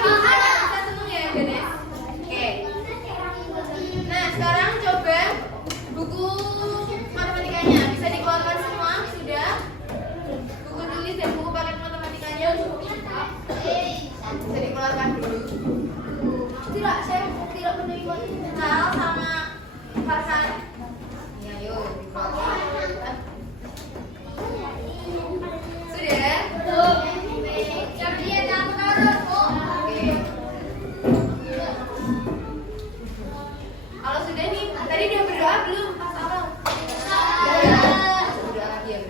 bisa seneng ya Ganes? Oke. Nah sekarang coba buku matematikanya bisa dikeluarkan semua sudah? Buku tulis dan buku paket matematikanya bisa dikeluarkan dulu. Tidak, saya tidak menerima Hal sama Farhan. Ya yuk dikeluarkan. Sudah? Oke. Kalau sudah nih, tadi dia berdoa belum? Pas awal. Berdoa lagi ya.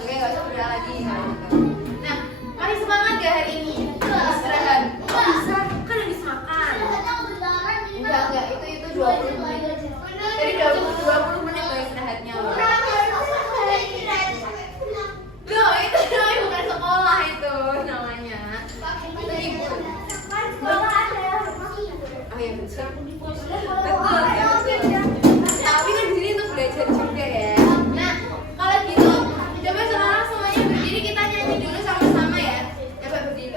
Oke, nggak usah berdoa lagi. Nah, masih semangat ya hari ini? Istirahat. Oh, bisa. Kan habis makan. Enggak, itu 20 menit. Tadi 20 menit loh istirahatnya loh. Loh, itu namanya bukan sekolah itu namanya. Itu ibu. Oh iya betul. Betul. Tapi kan di sini tuh belajar juga ya. Nah, kalau gitu coba sekarang semuanya berdiri kita nyanyi dulu sama-sama ya. Coba berdiri.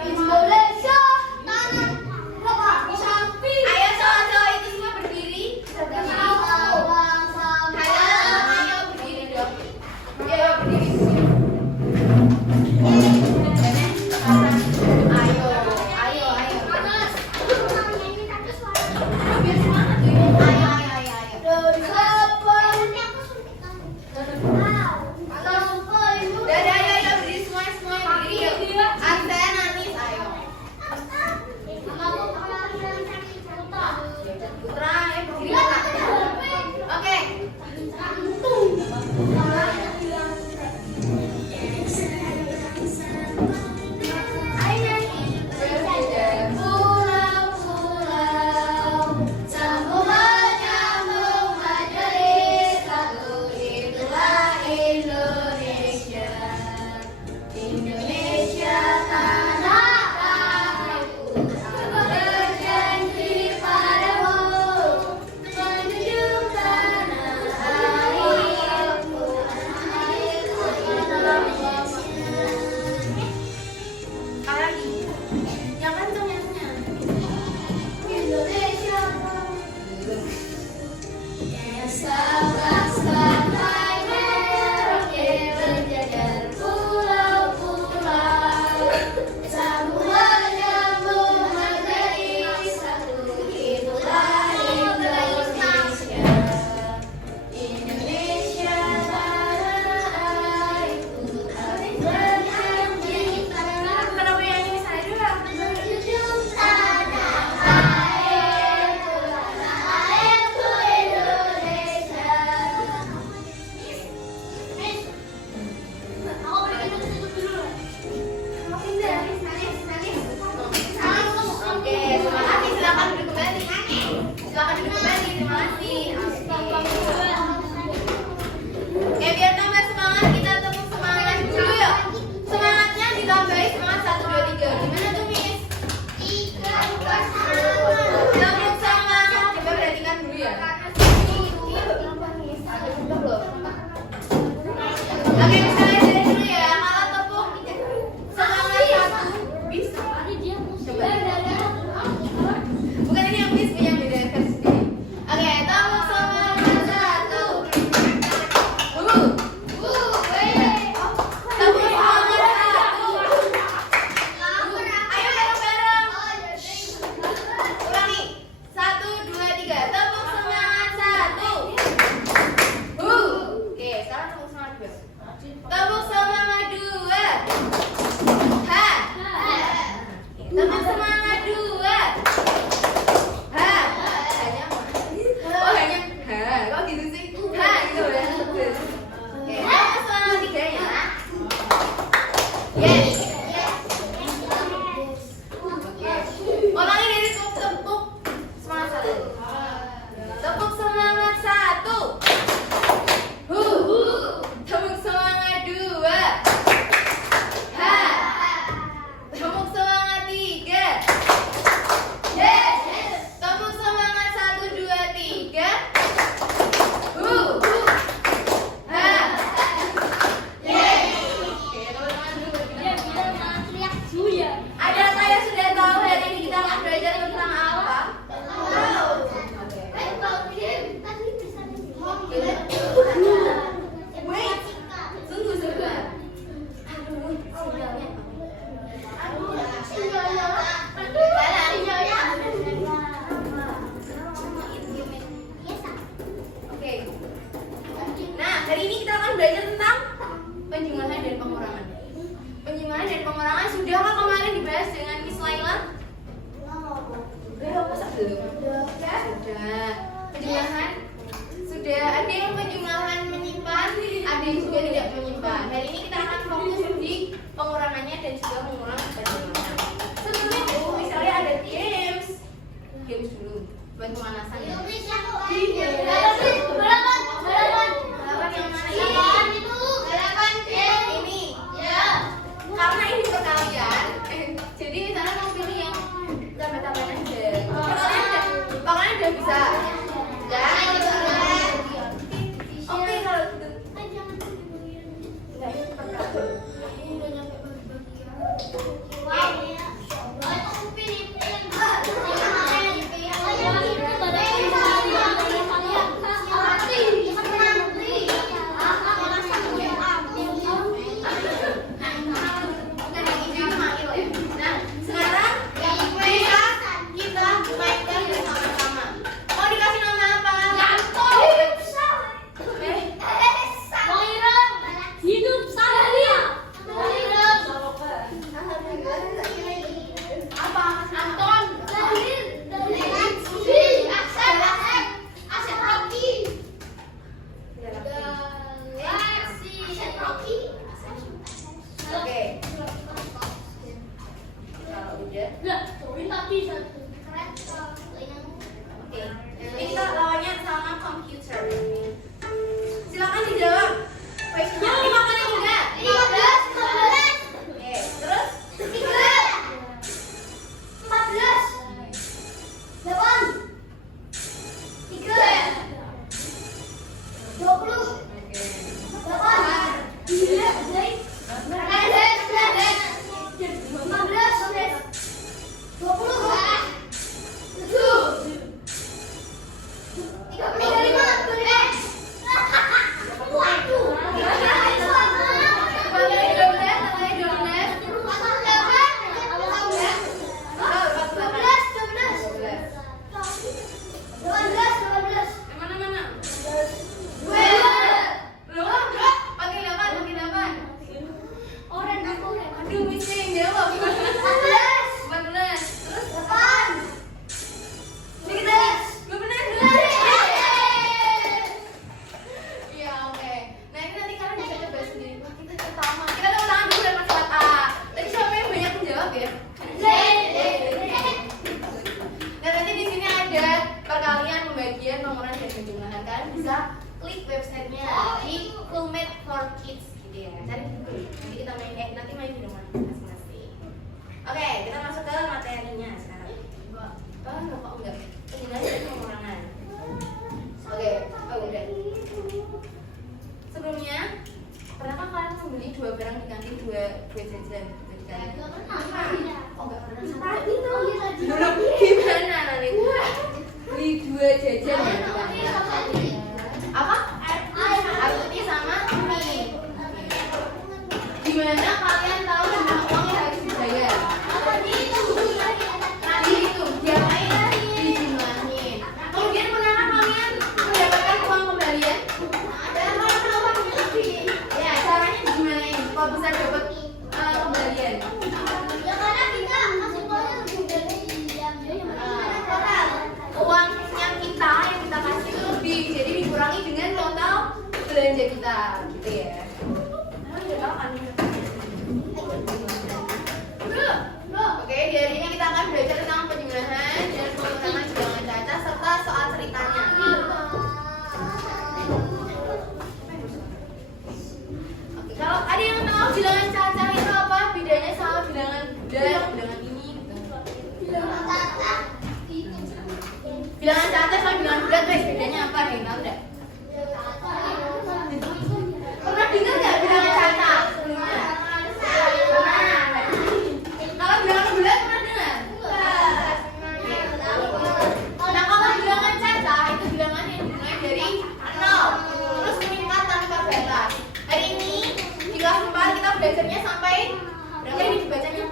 sudahkah kemarin dibahas dengan Miss Laila? Udah, masa belum? Sudah. Penjumlahan? Sudah. Ada yang penjumlahan menyimpan, ada yang juga tidak menyimpan. Hari ini kita akan fokus di pengurangannya dan juga mengulang penjumlahan. Sebelum itu, misalnya ada games dulu buat pemanasan ya. Karena ini perkalian, jadi misalnya mau pilih yang tambah-tambahan aja. Pokoknya udah bisa. Ya. Oke kalau gitu. Ini kita lawannya sama komputer. Silakan dijawab. Questionnya 5 kali enggak? 15, 15. Oke, terus 3, 14, 8, 3, 20, 8, 4Kids gitu ya. Cari dulu. Nanti kita main di rumah masing-masing. Oke, kita masuk ke materinya sekarang. Kok enggak? Penjelasan pengurangan. Oke, udah. Sebelumnya, pernahkah kalian membeli 2 barang di kantin 2 jajan? Oh, enggak pernah. Tadi tuh gimana nanti? Beli 2 jajan ya di kantin. Apa? Air putih sama mie. Gimana kalian tahu jumlah uang yang harus dibayar? Dihitung, diapain? Dijumlahin. Kemudian pernahkah kalian mendapatkan uang kembalian? Ya, caranya dijumlahin. Kok bisa dapat kembalian? Ya karena kita masih uangnya kita yang kita kasih itu lebih, jadi dikurangi dengan total belanja kita, gitu ya. Oke, di hari ini kita akan belajar tentang penjumlahan dan pengurangan bilangan caca serta soal ceritanya. Oke, kalau ada yang tahu bilangan caca itu apa? Bedanya sama bilangan bulat, bilangan ini gitu. Bilangan caca sama bilangan bulat, guys, bedanya apa? Ada yang tahu enggak? Pernah dengar nggak bilangan caca sebelumnya? Pernah. Kalau bilangan bulat pernah dengar? Nah, kalau bilangan caca itu bilangan yang dimulai dari 0 terus meningkat tanpa batas. Hari ini di kelas 4 kita belajarnya sampai berapa ini dibacanya?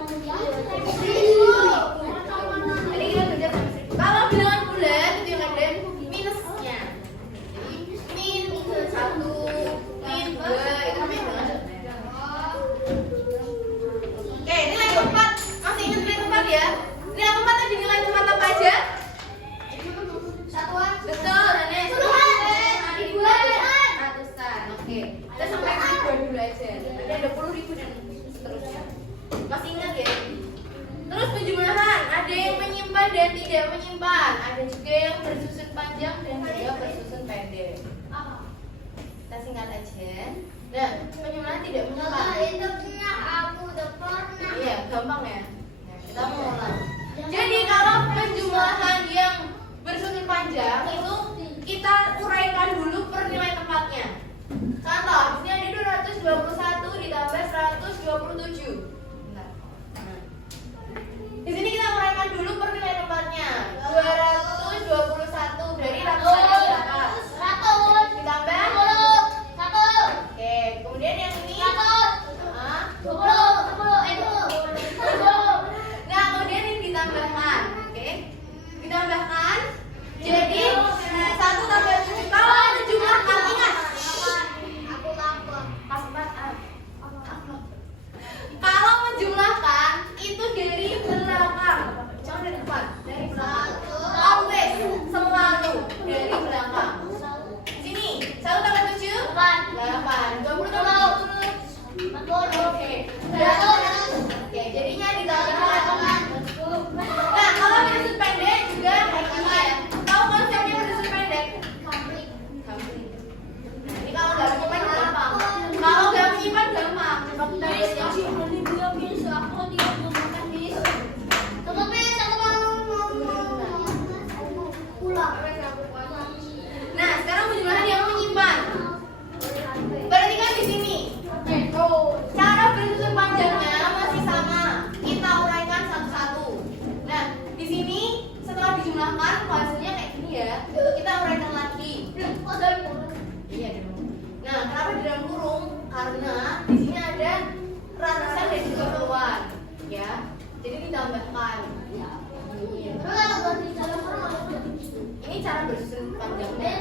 yang menyimpan dan tidak menyimpan. Ada juga yang bersusun panjang dan juga bersusun pendek. Kita singkat aja. Nah, penjumlahan tidak menyimpan. Itu punya aku udah pernah. Iya, gampang ya. Nah, kita mau ulang. Jadi kalau penjumlahan yang bersusun panjang itu kita uraikan dulu per nilai tempatnya. Contoh, di sini ada 221 ditambah 127. Bentar. Nah. Di sini kita uraikan dulu per nilai tempatnya. 221 dari ratusannya berapa? 100 Ditambah 10 Oke, kemudian yang ini 100 10 Nah, kemudian ini ditambahkan. Oke. Ditambahkan. Jadi 1 tambah 7. Kalau menjumlahkan ingat. aku lapar. Pas 4. Kalau menjumlahkan itu dari belakang. Jangan dari depan, dari belakang. Always, selalu dari belakang. Sini, 1 tambah 7 8. 20 tambah 20. Oke. Oke, jadinya ditambahkan. Nah, kalau bersusun pendek juga kayak gini ya. Tahu konsepnya bersusun pendek? Complete. Nah, ini kalau nggak menyimpan gampang. Kalau nggak menyimpan gampang. Nah, sekarang penjumlahan yang menyimpan. Perhatikan di sini. Cara bersusun panjangnya masih sama. Kita uraikan satu-satu. Nah, di sini setelah dijumlahkan hasilnya kayak gini ya. Kita uraikan lagi. Iya dong. Nah, kenapa di dalam kurung? Karena di sini ada ratusan dan juga puluhan, ya. Jadi ditambahkan. Ini cara bersusun panjangnya.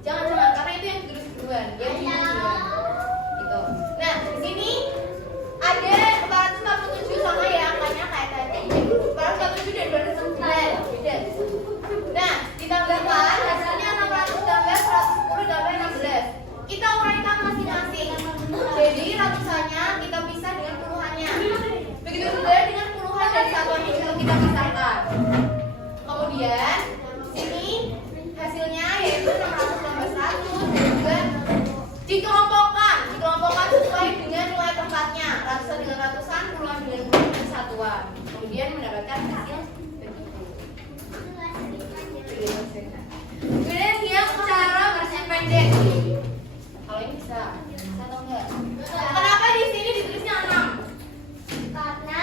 Jangan, karena itu yang tulis duluan. Yang duluan. Gitu. Nah, di sini ada 447 sama ya angkanya kayak tadi. 447 dan 209. Beda. Nah, ditambahkan hasilnya 600 tambah 110 tambah 16. Kita uraikan masing-masing. Jadi ratusannya kita pisah dengan puluhannya. Begitu juga dengan puluhan dan satuannya juga kita pisahkan. Kemudian sini hasilnya yaitu 600 tambah 100 dan juga dikelompokkan sesuai dengan nilai tempatnya. Ratusan dengan ratusan, puluhan dengan puluhan dan satuan. Kemudian mendapatkan hasil begitu. Kemudian yang cara bersusun pendek. Kalau ini bisa atau enggak? Kenapa di sini ditulisnya 6? Karena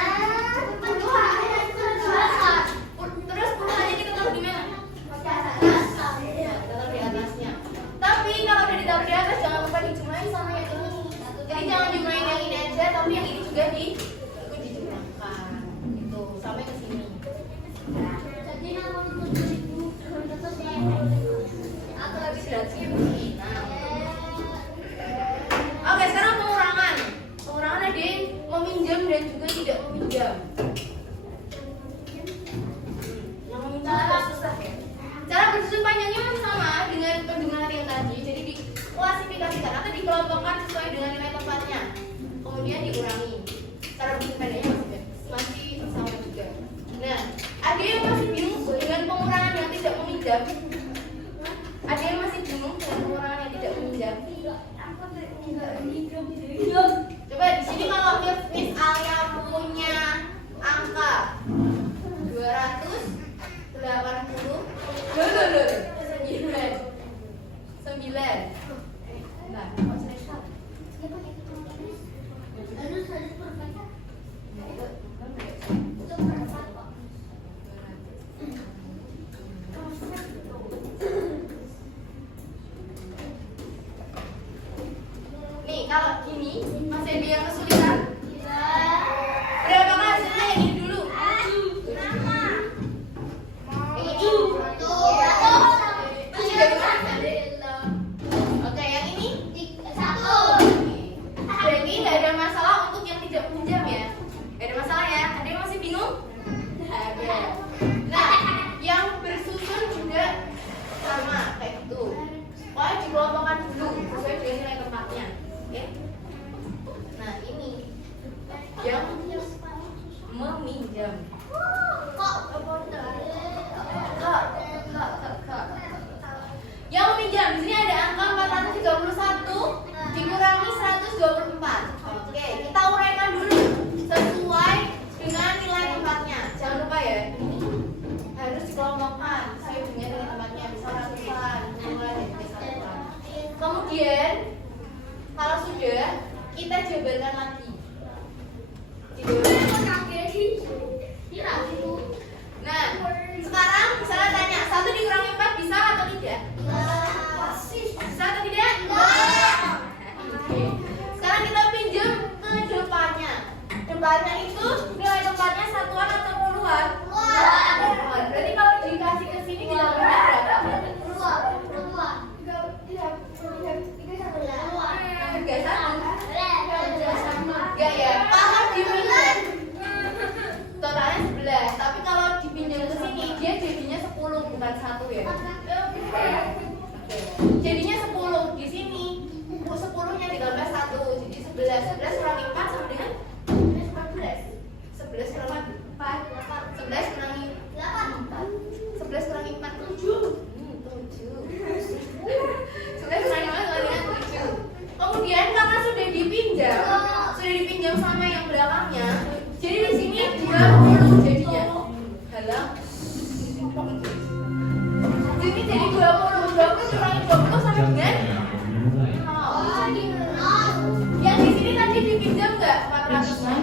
Terus puluhannya kita taruh di mana? Ya, kita taruh di atasnya. Tapi kalau udah ditaruh di atas jangan lupa dijumlahin sama yang ini. Jadi jangan jumlahin yang ini aja, tapi yang ini juga ikut dijumlahkan. Gitu sampai ke sini. Aku habis gratis. Nah. Oke, sekarang pengurangan. Pengurangan ada yang meminjam dan juga tidak meminjam. Yang meminjam agak susah ya. Cara bersusun panjangnya masih sama dengan penjumlahan yang tadi. Jadi diklasifikasikan atau dikelompokkan sesuai dengan nilai tempatnya. Kemudian dikurangi. Cara bersusun pendeknya masih sama juga. Nah, ada yang masih bingung dengan pengurangan yang tidak meminjam. Ada yang masih bingung dengan pengurangan yang tidak meminjam. Coba di sini kalau misalnya punya angka tempatnya itu nilai tempatnya satuan atau puluhan? Puluhan. Berarti kalau dikasih ke sini nilainya berapa? Enggak sama. Ya ya. Kalau dipinjam totalnya 11. Tapi kalau dipinjam ke sini dia jadinya 10 bukan 1 ya. Jadinya 10 di sini. 10-nya ditambah 1 jadi 11. 11 kurangi 4 sama dengan 14. 11 kurangi 4 11 kurangi 8 11 kurangi 4 7 11 kurangi 4 sama dengan 7. Kemudian karena sudah dipinjam sama yang belakangnya, jadi di sini 20 jadinya. Halang. Jadi 20 kurangi 20 sama dengan yang di sini tadi dipinjam nggak 400-an?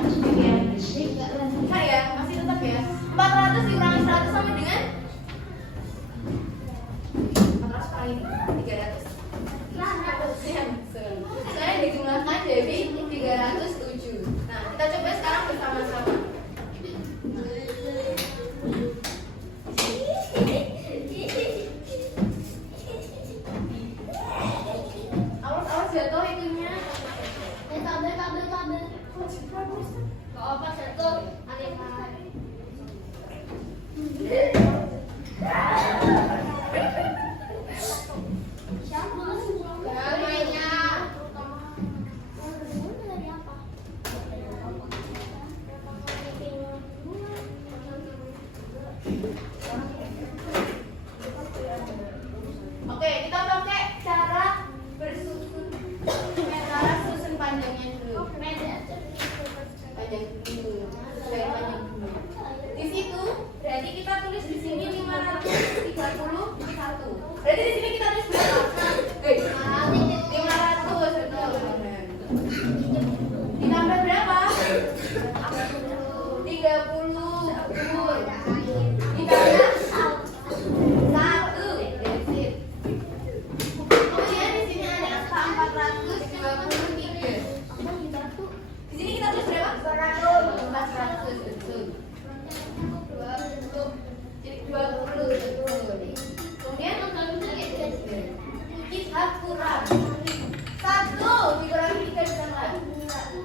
Enggak ya, masih tetap ya. 400 dikurangi 100 sama dengan 400 kurangi 300. Saya dijumlahkan jadi 307. Nah, kita coba sekarang bersama-sama. Awas jatuh itunya. Oke, kita pakai cara bersusun. Cara susun panjangnya dulu. Panjang dulu. Saya panjang dulu. Di situ berarti kita tulis di sini 531. Berarti di sini kita tulis berapa? 500 betul. Ditambah berapa? 30. Betul. Ditambah 1. Kemudian di sini ada angka 423. Di sini kita tulis berapa? 400 betul. 20. Jadi 20 betul. Kemudian kita kurang 1 dikurangi 3 bisa nggak?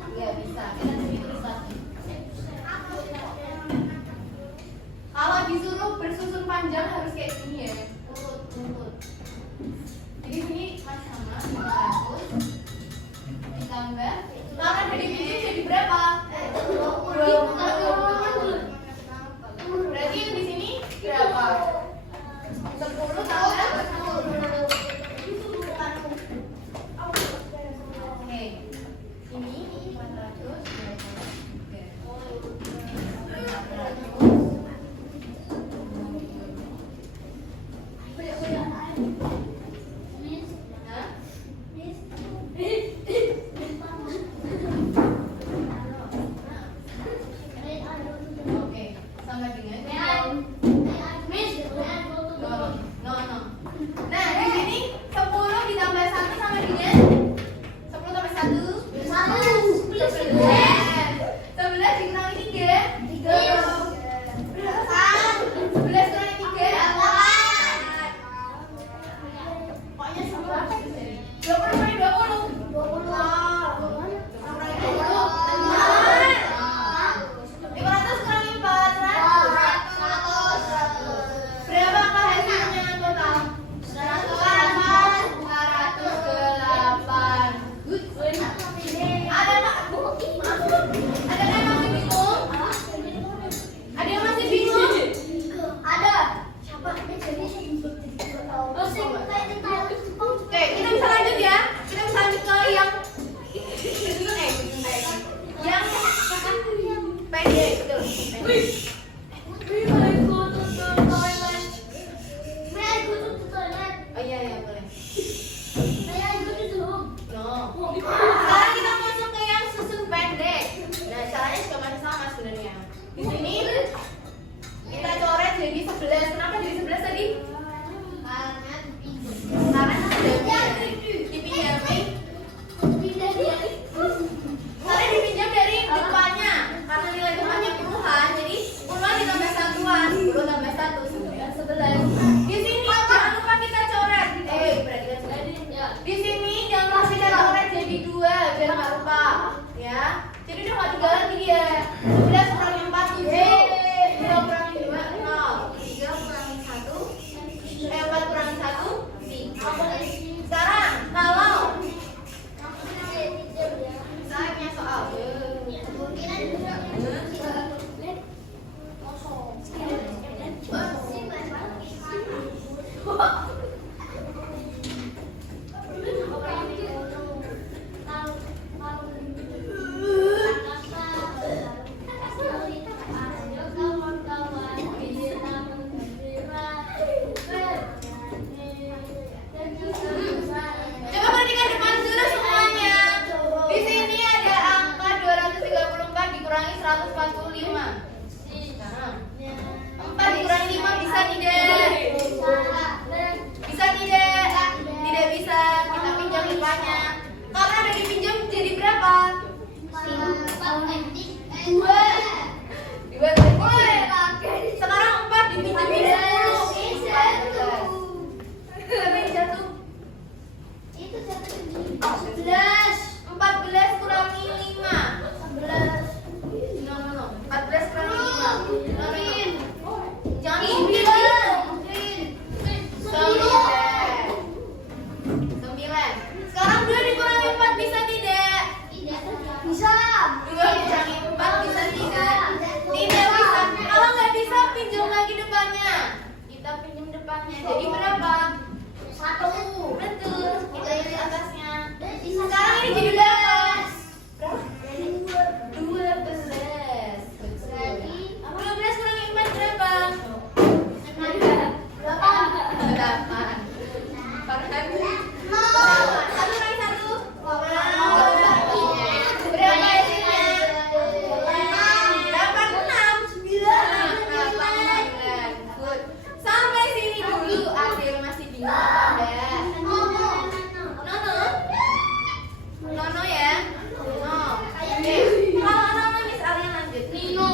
Nggak bisa. Kita tulis lagi. Kalau disuruh bersusun panjang harus kayak gini ya. Urut. Jadi sini masih sama 500 ditambah. Karena dari pinjam jadi berapa? 20. Berarti yang di sini berapa? 10 tambah 10. Oke. Ini 400. Oke, sama dengan no. Nah, di sini 10 ditambah 1 sama dengan 10 tambah 1 11 dikurangi 3 11 kurangi 3 pokoknya semua 20 kurangi 20 berapakah hasilnya total? 208. Good. Ada yang masih bingung? Ada yang masih bingung? Ada. Oke, kita bisa lanjut ya. Kita bisa lanjut ke yang pendek, betul. Oh iya boleh. No. Sekarang kita masuk ke yang susun pendek. Nah, caranya juga masih sama sebenarnya. Di sini kita coret jadi 11. Kenapa jadi 11 tadi? Karena sudah dipinjami. Karena dipinjam dari depannya. bawahnya. Jadi berapa? 1. Betul. Kita isi atasnya. Sekarang Sekarang ini jadi berapa? 12. 12. Betul. 12 kurangi 4 berapa? 8. Farhan. 1 kurangi 1. Berapa hasilnya? 86. Good. Sampai sini dulu. Adil masih bingung apa enggak? Nono ya? Nono. Oke. Kalau Nono Miss Alia lanjut. Lino.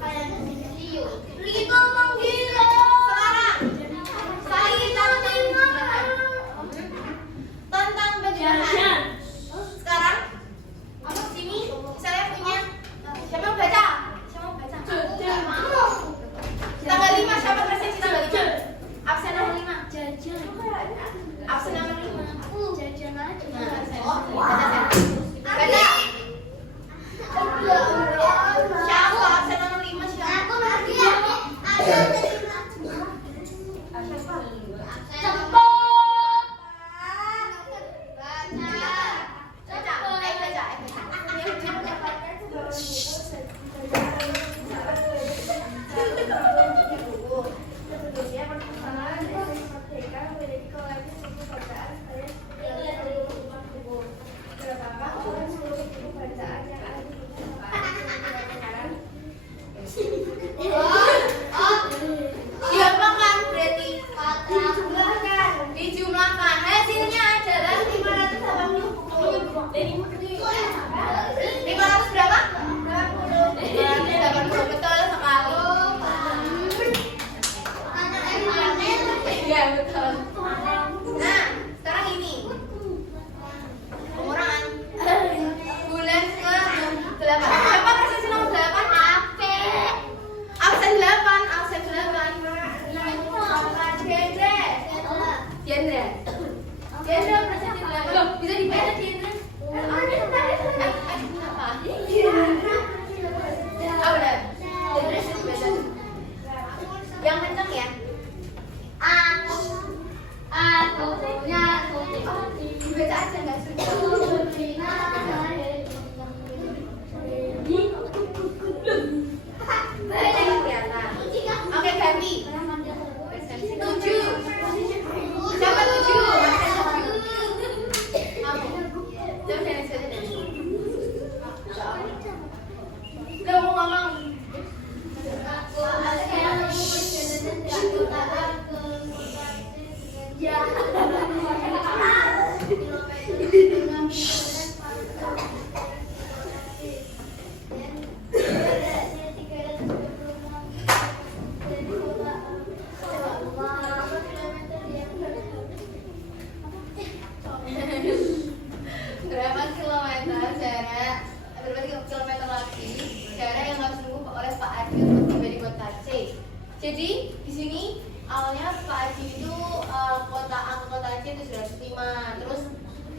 Kayak Leo. Lino menggila. Sekarang saya tentang bacaan. Sekarang sini saya punya. Siapa yang baca? Siapa yang baca? Tanggal 5 siapa presentasi tanggal 5? Absen nomor 5. Absen nomor 5. Jajan aja. Nah, absen. Baca. Baca. Siapa absen nomor 5 siapa? Aku nanti ya. Siapa? Diapakan berarti? Dijumlahkan. Hasilnya adalah 500 berapa? 580. Betul sekali. Iya betul. Nah, sekarang ini pengurangan bulan ke-8. Siapa presentasi nomor 8? Absen 8. Diandra. Diandra presentasi 8. Loh, bisa dibaca Diandra? Apa? Oh, udah. Diandra sudah baca. Yang kencang ya? Aku punya Baca aja nggak susah. Kelihatan. Oke, ganti. Persepsi 7. Siapa 7? Kamu. Coba sini. Lo mau ngomong? Berapa kilometer jarak? Berapa kilometer lagi jarak yang harus ditempuh oleh Pak Adi untuk tiba di kota C? Jadi di sini awalnya Pak Adi itu kota C itu 105. Terus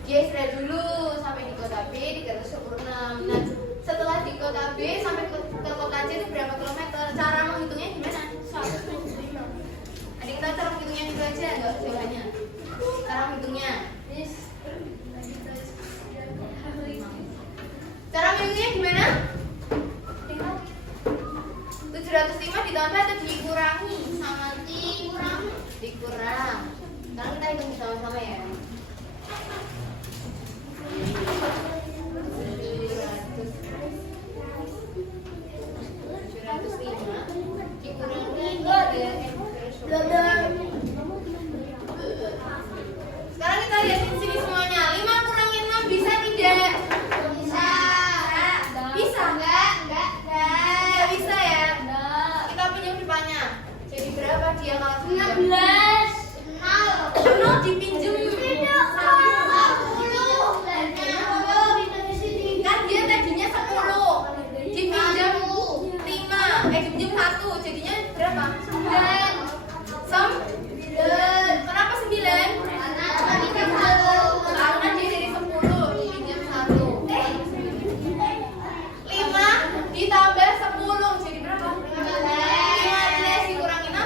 dia istirahat dulu sampai di kota B 326. Nah, setelah di kota B sampai ke kota C itu berapa kilometer? Cara menghitungnya gimana? Adik kita cara menghitungnya dulu aja, enggak jawabannya. Cara menghitungnya. Cara menghitungnya gimana? 705 ditambah atau dikurangi? Sama dikurang. Sekarang kita hitung sama-sama ya. 705 dikurangi 3. Sekarang kita lihat di sini semuanya. 5 kurangi 6 bisa tidak? Bisa enggak? Enggak bisa ya? Kita pinjam depannya. Jadi berapa dia kalau 16. Nol dipinjam. Kan dia tadinya 10. Dipinjam 5. Dipinjam 1. Jadinya berapa? 9. Kenapa 9? Karena dia dari 10 dipinjam 1. 5 ditambah 10 jadi berapa? 15 dikurangi 6.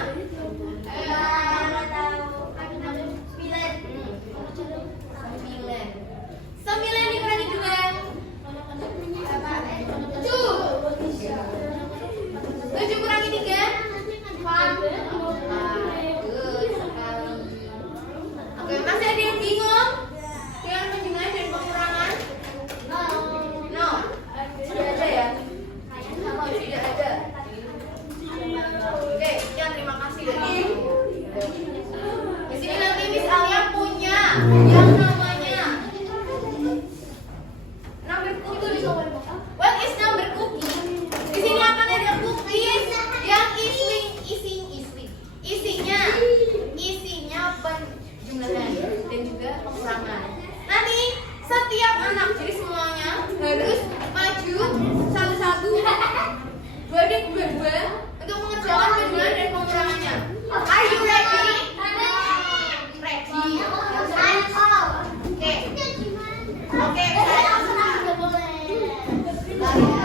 Wait.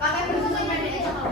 Pakai perutnya pendek aja kalau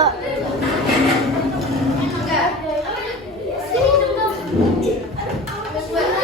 Enggak. Habis buat.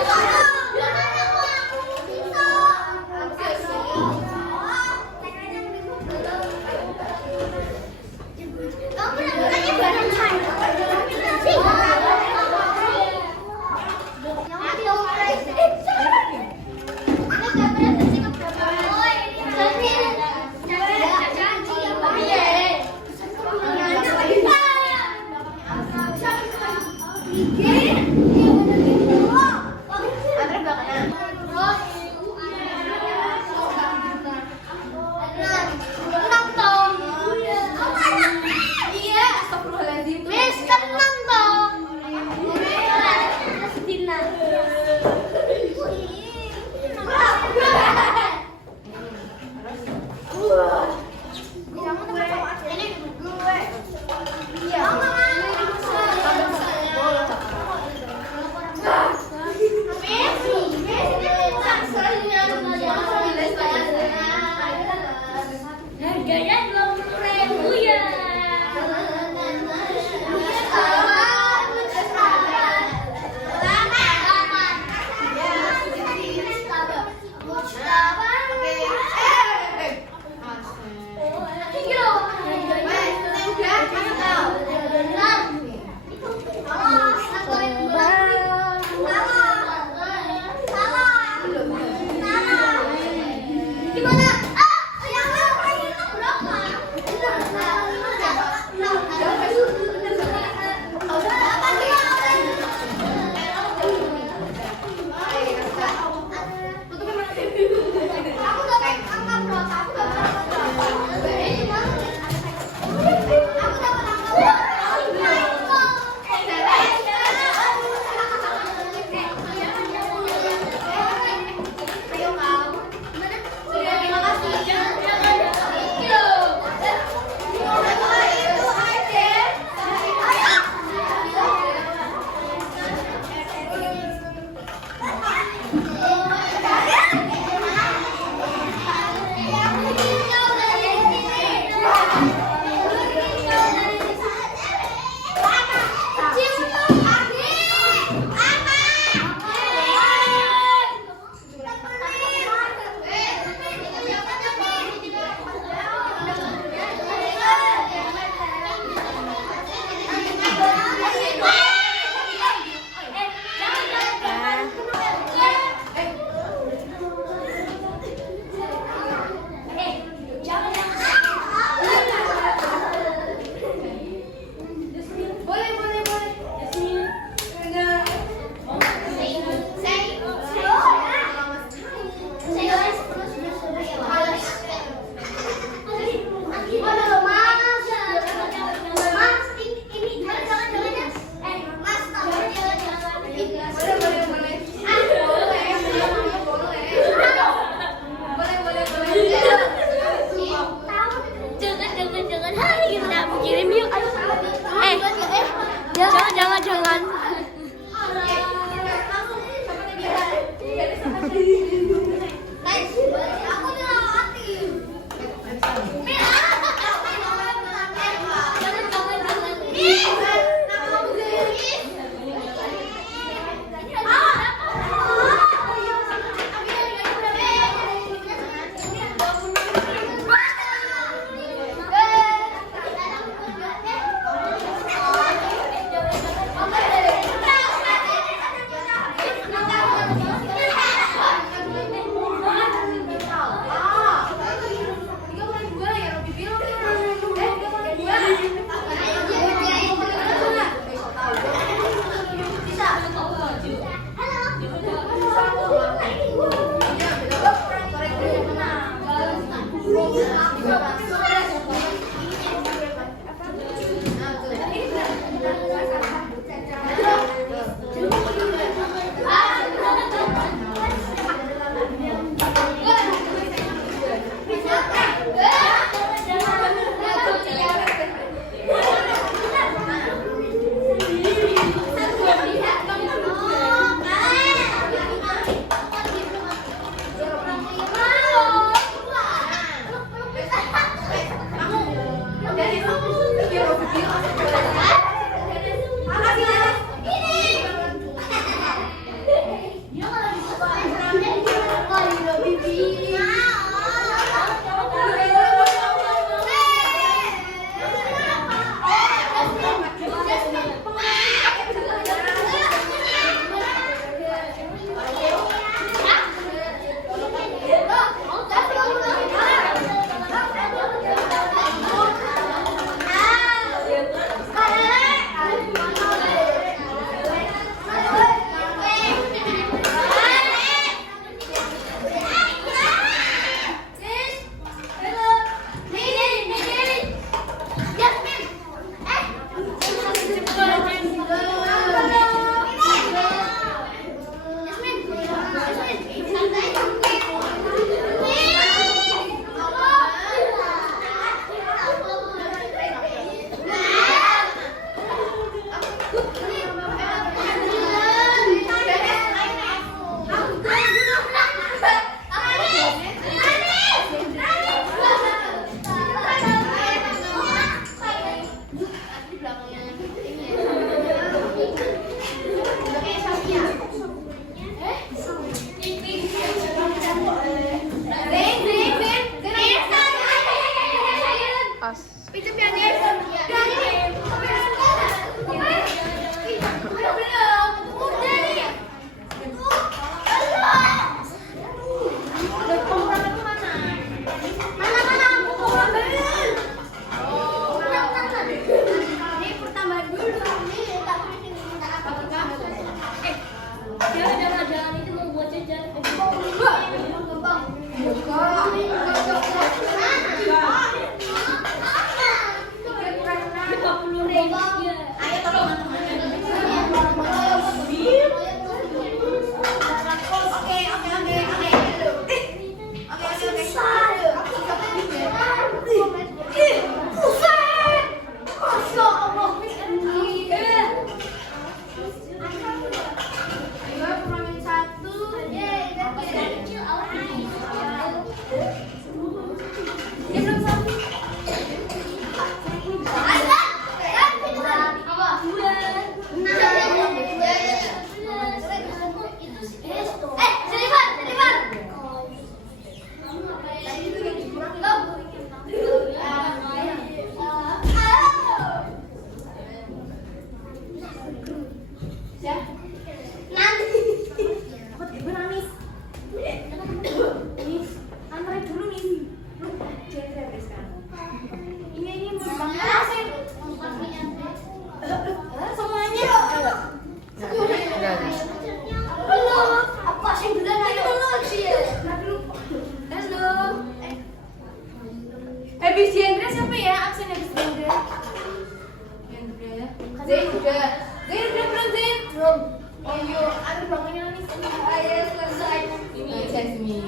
Zain udah belum Zain? Belum. Oh yuk, aduh bangunnya nih. Ayo selesai. Ini Jasmine.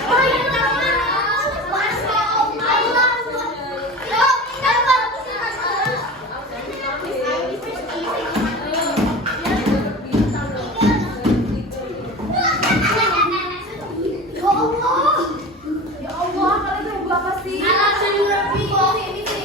Oh iya, sama. Ya Allah, kalian tunggu apa sih? Ini sih.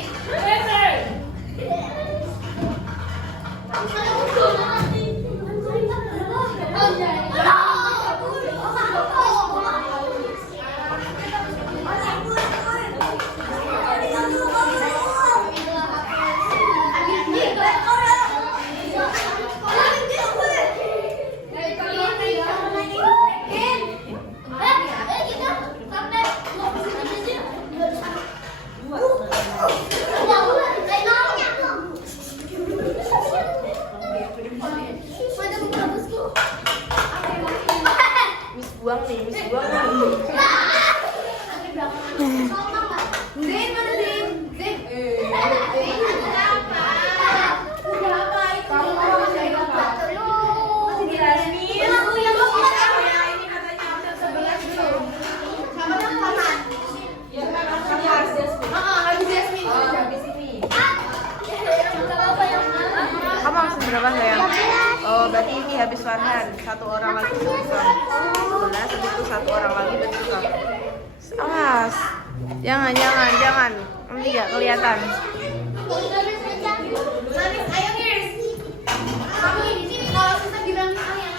Buang nih. Zain mana Zain? Zain. Zain kenapa? Udah apa itu? Masih di Rasmin. Ini katanya jam 11 belum. Sama kan kapan? Ya kan habis Jasmine. Habis Jasmine. Habis ini. Kamu langsung berapa sayang? Oh, berarti ini habis Farhan. Satu orang lagi bertukar. 11, habis itu satu orang lagi bertukar. Awas. Jangan. Nanti nggak kelihatan. Manis, ayo Girs. Kamu di sini kalau susah bilang ayah.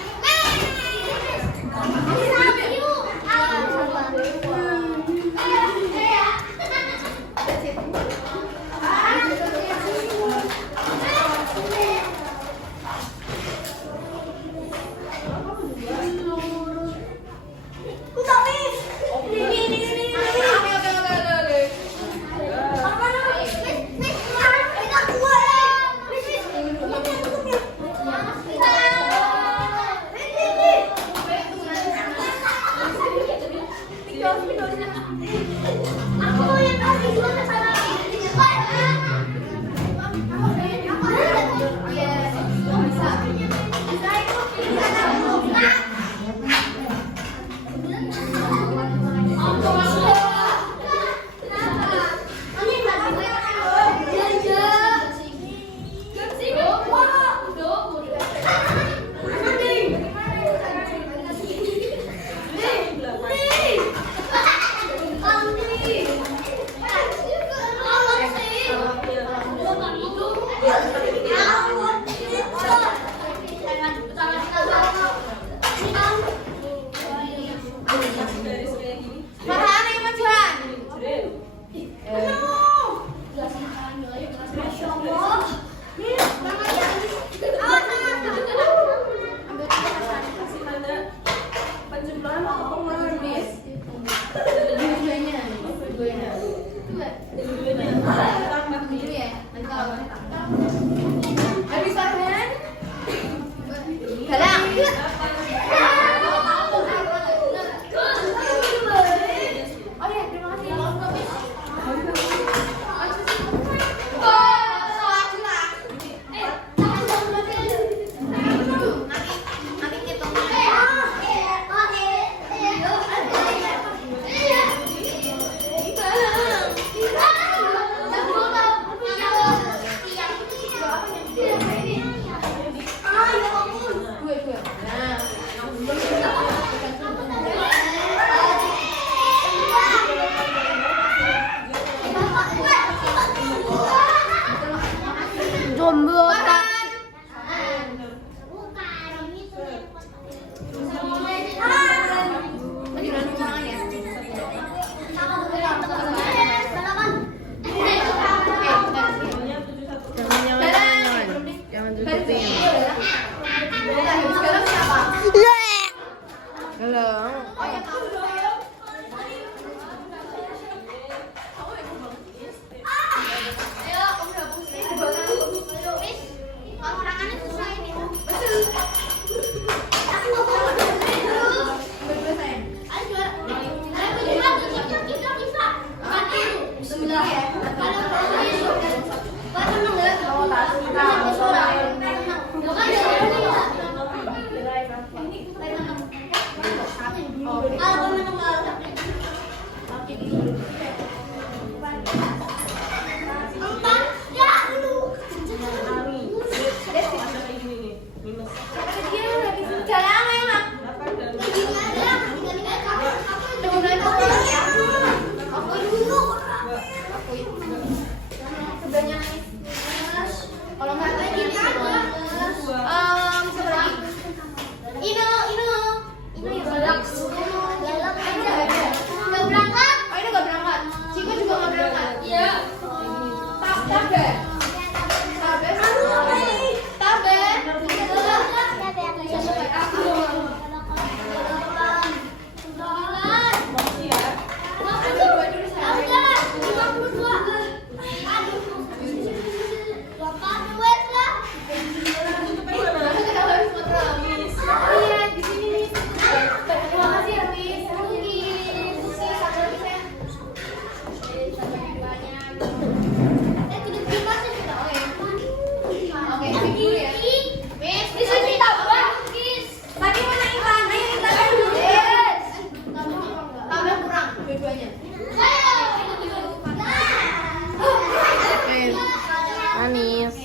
Manis.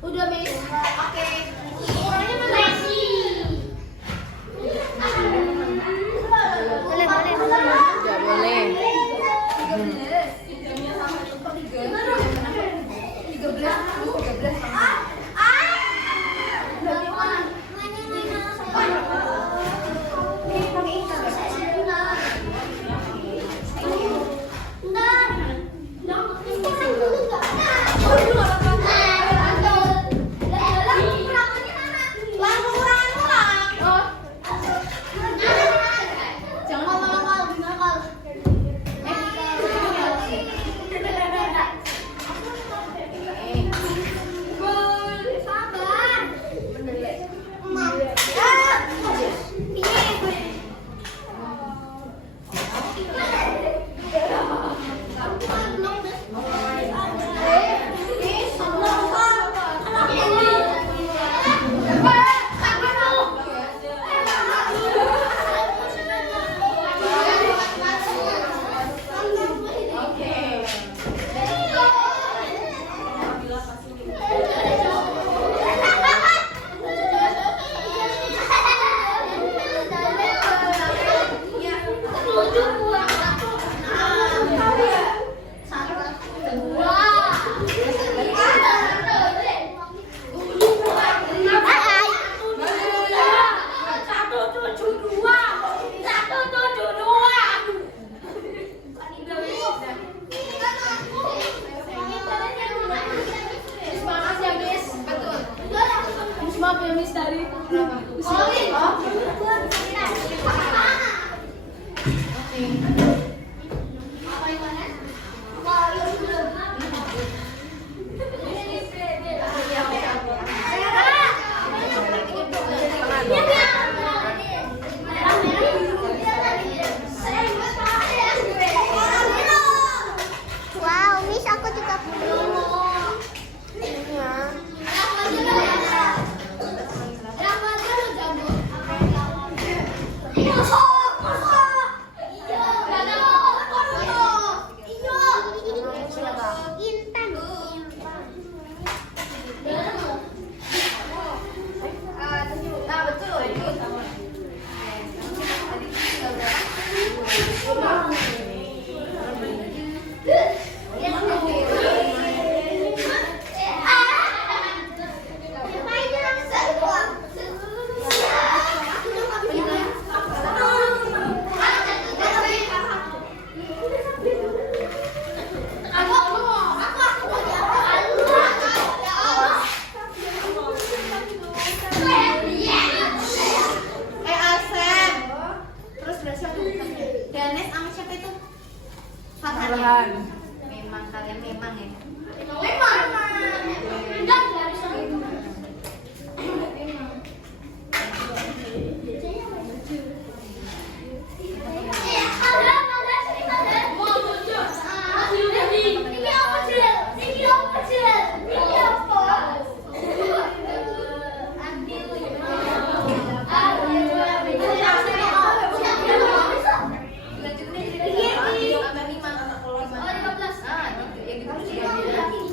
Udah Miss. Oke. Ukurannya mana? Boleh. Gak boleh. Maaf ya Miss tadi. Wow, Miss, aku juga punya. Intan. Memang kalian memang ya. Lanjutin jadi 5. 15. Ah, ya gitu sih.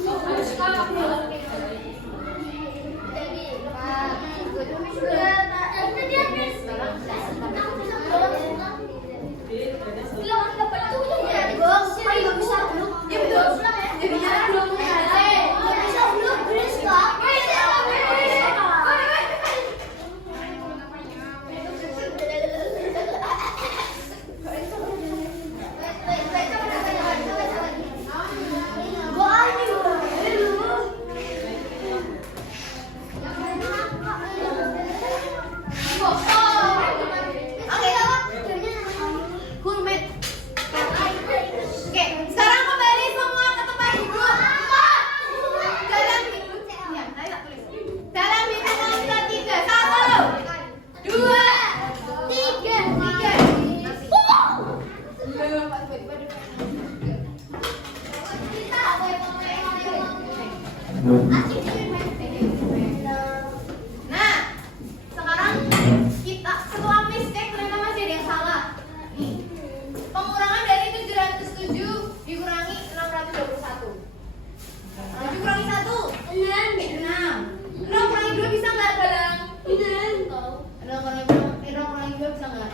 Nah, sekarang kita setelah mistake ternyata masih ada yang salah. Nih, pengurangan dari 707 dikurangi 621. 7 kurangi 1 6. 0 kurangi 2 bisa nggak Galang? 0 kurangi 2 bisa nggak?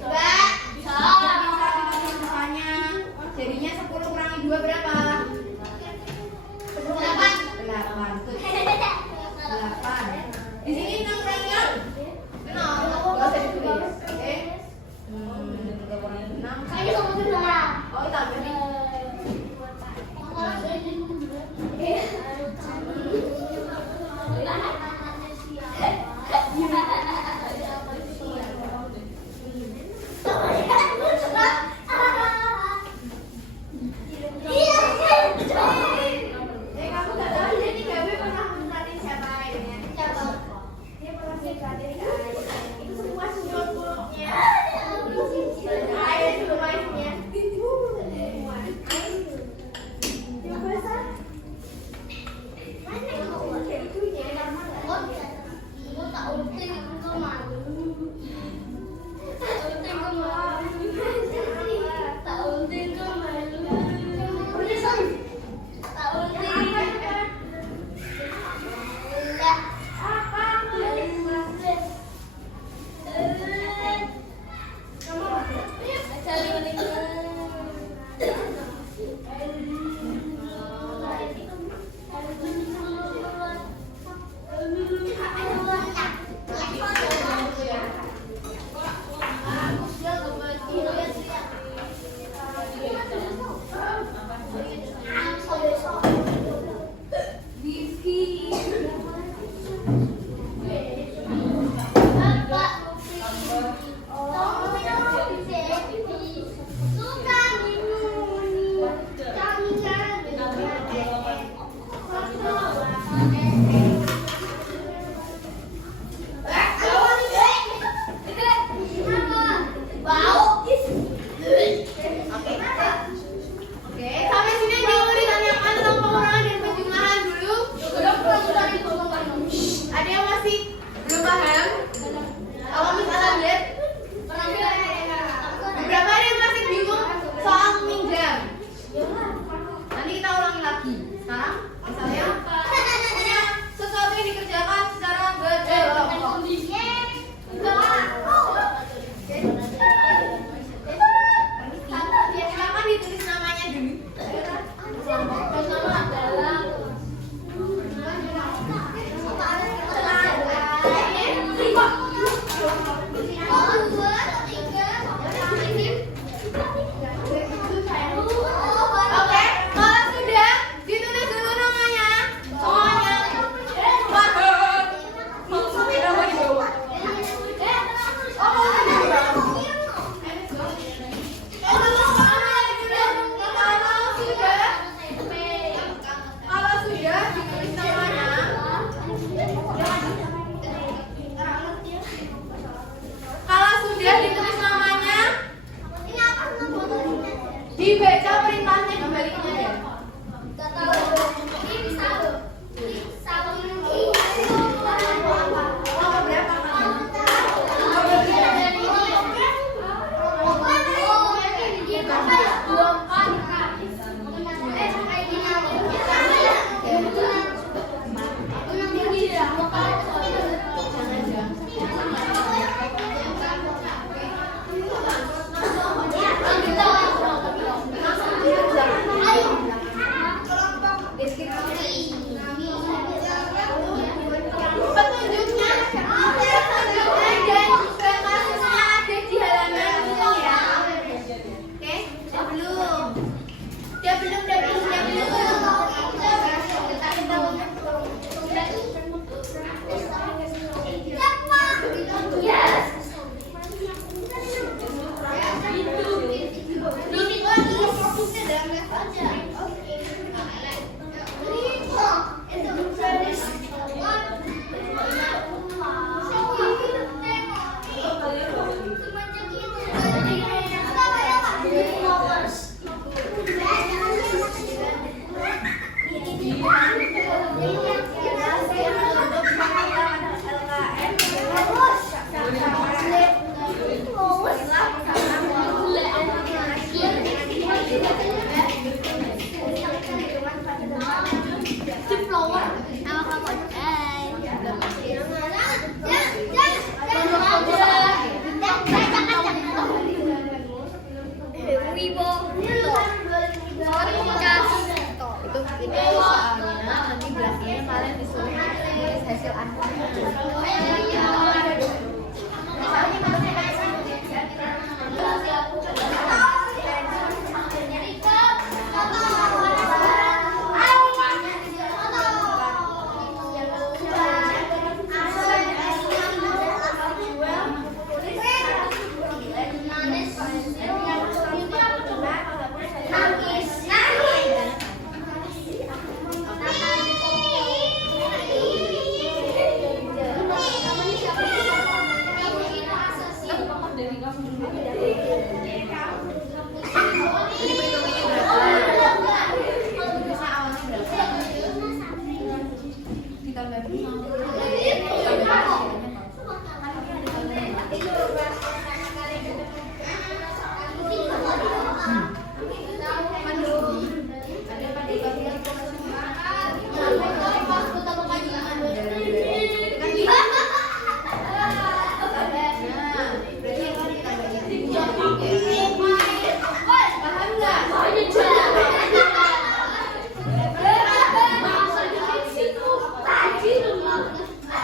Coba. Bisa. Misalnya jadinya 10 kurangi 2 berapa? 10 8. 8.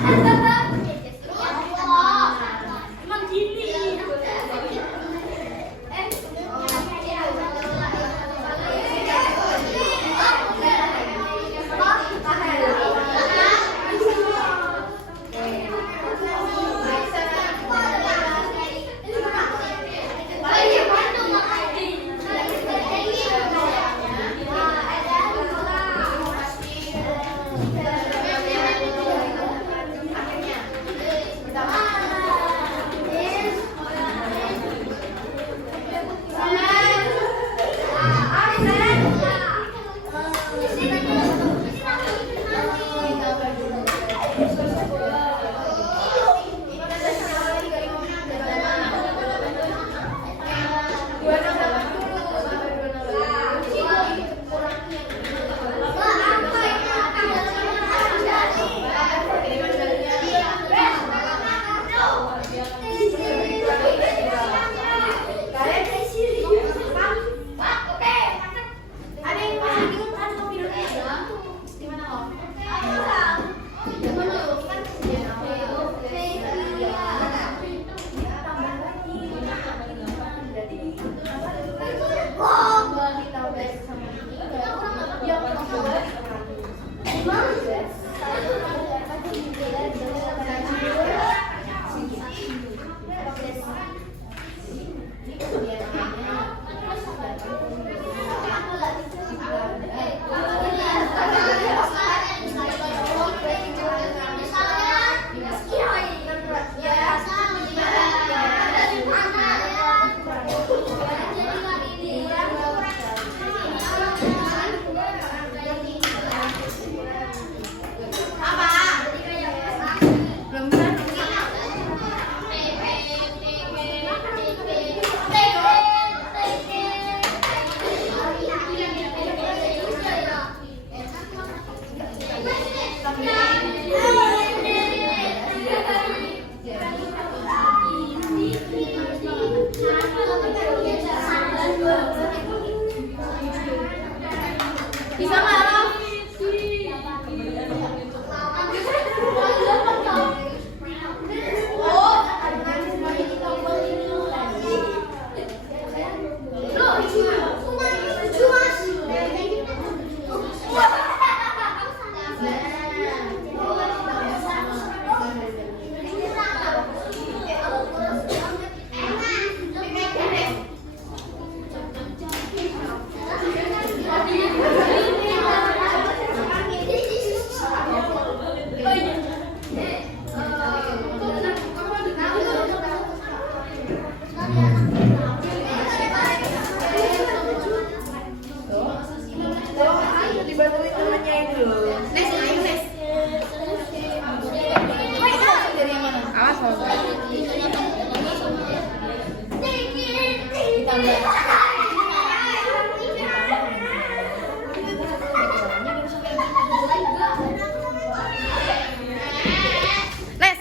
Emang gini. Bisa nggak, Rof? Dibantuin temennya ini loh. Nes, ayo Nes. Dari yang mana? Awas loh. Ditambah. Nes.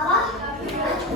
Apa?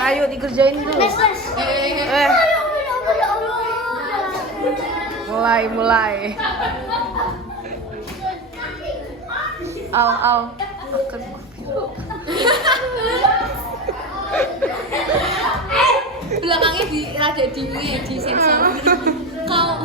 Ayo dikerjain dulu. Mulai. Al. Belakangnya rada di sensor. Kau.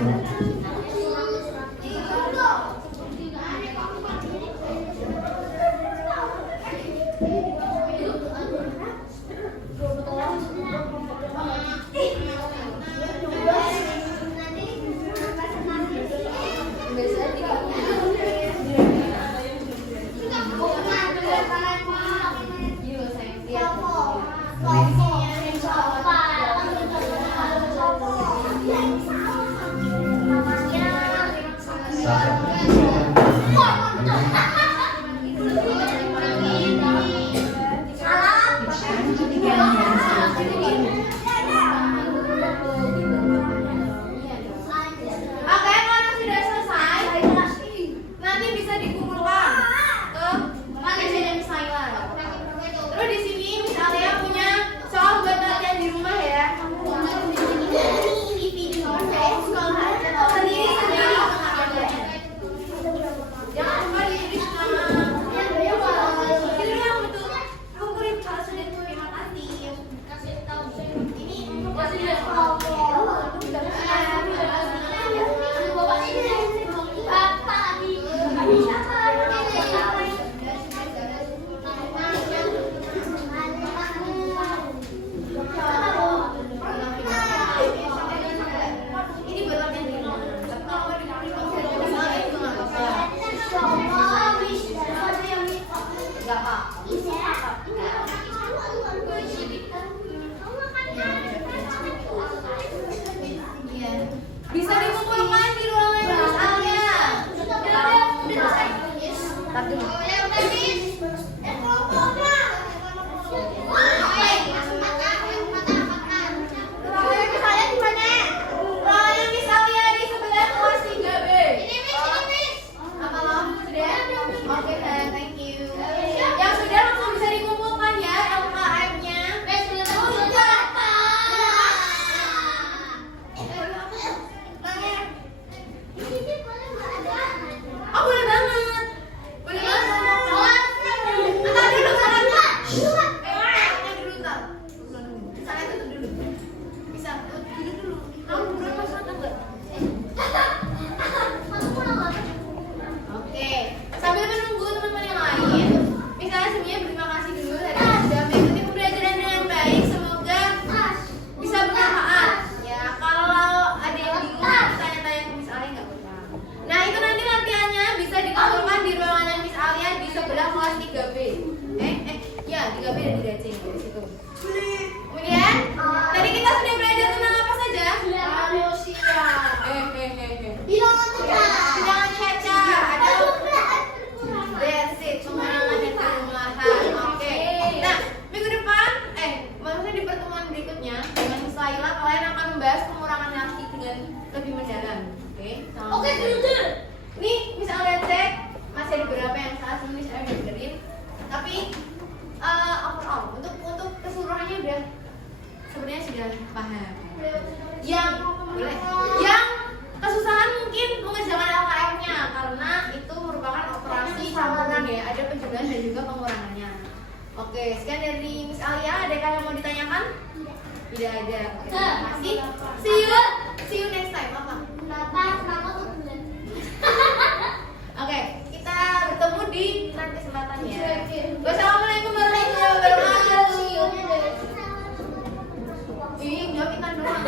Oke, kalau sudah selesai, nanti bisa dikumpulkan ke meja Miss Laila. Terus di sini Miss Alia punya soal buat latihan di rumah ya. Jangan lupa ditulis nama. Itu yang betul. Kumpulin kalau sudah itu terima kasih. Ini ini buat latihan di rumah. Tapi kalau nggak dikumpulin ke Miss Alia itu nggak apa-apa. Nggak apa-apa. Iya. Bisa dikumpulkan di ruangan Miss Alia. Tapi ruangan Miss Alia di sebelah kelas 3B. Apa lo? Sudah? Oke, thank you. Yang sudah langsung bisa dikumpulkan ya LKM-nya. Oh, boleh banget. Boleh banget. Entar dulu, saran dulu. Tanya dulu, entar. Saya tutup dulu. Bisa, duduk dulu. Kamu buruan masuk atau enggak? Oke, sambil menunggu teman-teman yang lain, misalnya semuanya berterima kasih dulu tadi sudah mengikuti pembelajaran dengan baik. Semoga bisa bermanfaat. Ya, kalau ada yang bingung, tanya-tanya ke Miss Alia nggak apa-apa. Nah, itu nanti latihannya bisa dikumpulkan di ruangan Miss Alia di sebelah kelas 3B. Ya, 3B dan 3C di situ. Kemudian, tadi kita sudah belajar tentang apa saja? Manusia. Bilangan caca. Ada basic pengurangan dan perumahan. Oke. Nah, minggu depan, maksudnya di pertemuan berikutnya dengan Miss Laila kalian akan membahas pengurangan nafsi dengan lebih mendalam. Oke. Oke, dulu. Nih, Miss Alia cek masih ada beberapa yang salah Miss Alia dengerin. Tapi overall untuk keseluruhannya udah sebenarnya sudah paham. Yang boleh. Yang kesusahan mungkin mengerjakan LKM-nya karena itu merupakan operasi campuran ya, ada penjumlahan dan juga pengurangannya. Oke, sekian dari Miss Alia. Adakah yang mau ditanyakan? Tidak ada. Oke, terima kasih. See you next time. Apa? Oke, kita bertemu di lain kesempatan ya. Wassalamualaikum warahmatullahi wabarakatuh. Ih, jawab kita doang.